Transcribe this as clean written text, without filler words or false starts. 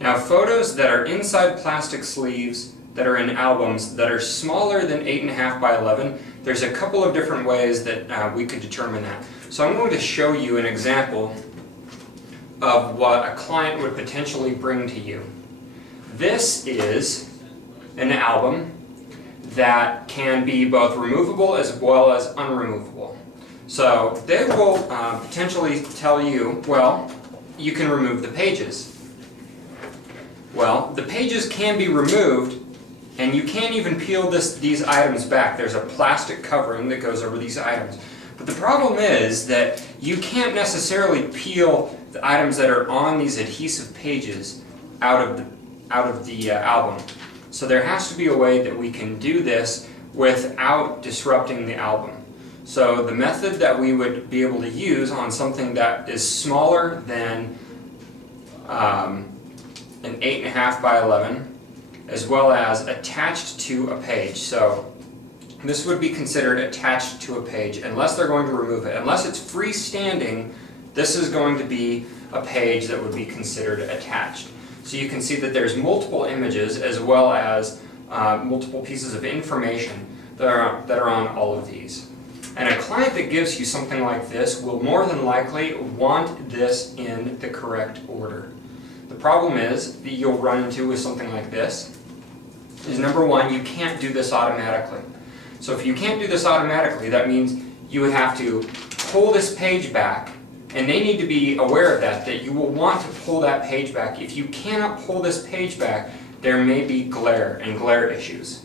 Now, photos that are inside plastic sleeves that are in albums that are smaller than 8.5 by 11, there's a couple of different ways that we could determine that. So I'm going to show you an example of what a client would potentially bring to you. This is an album that can be both removable as well as unremovable. So they will potentially tell you, well, you can remove the pages. Well, the pages can be removed, and you can't even peel these items back. There's a plastic covering that goes over these items. But the problem is that you can't necessarily peel the items that are on these adhesive pages out of the album. So there has to be a way that we can do this without disrupting the album. So the method that we would be able to use on something that is smaller than an 8.5 by 11, as well as attached to a page. So this would be considered attached to a page unless they're going to remove it. Unless it's freestanding, this is going to be a page that would be considered attached. So you can see that there's multiple images as well as multiple pieces of information that are on all of these. And a client that gives you something like this will more than likely want this in the correct order. The problem is that you'll run into with something like this is, number one, you can't do this automatically. So if you can't do this automatically, that means you would have to pull this page back, and they need to be aware of that you will want to pull that page back. If you cannot pull this page back, there may be glare and glare issues.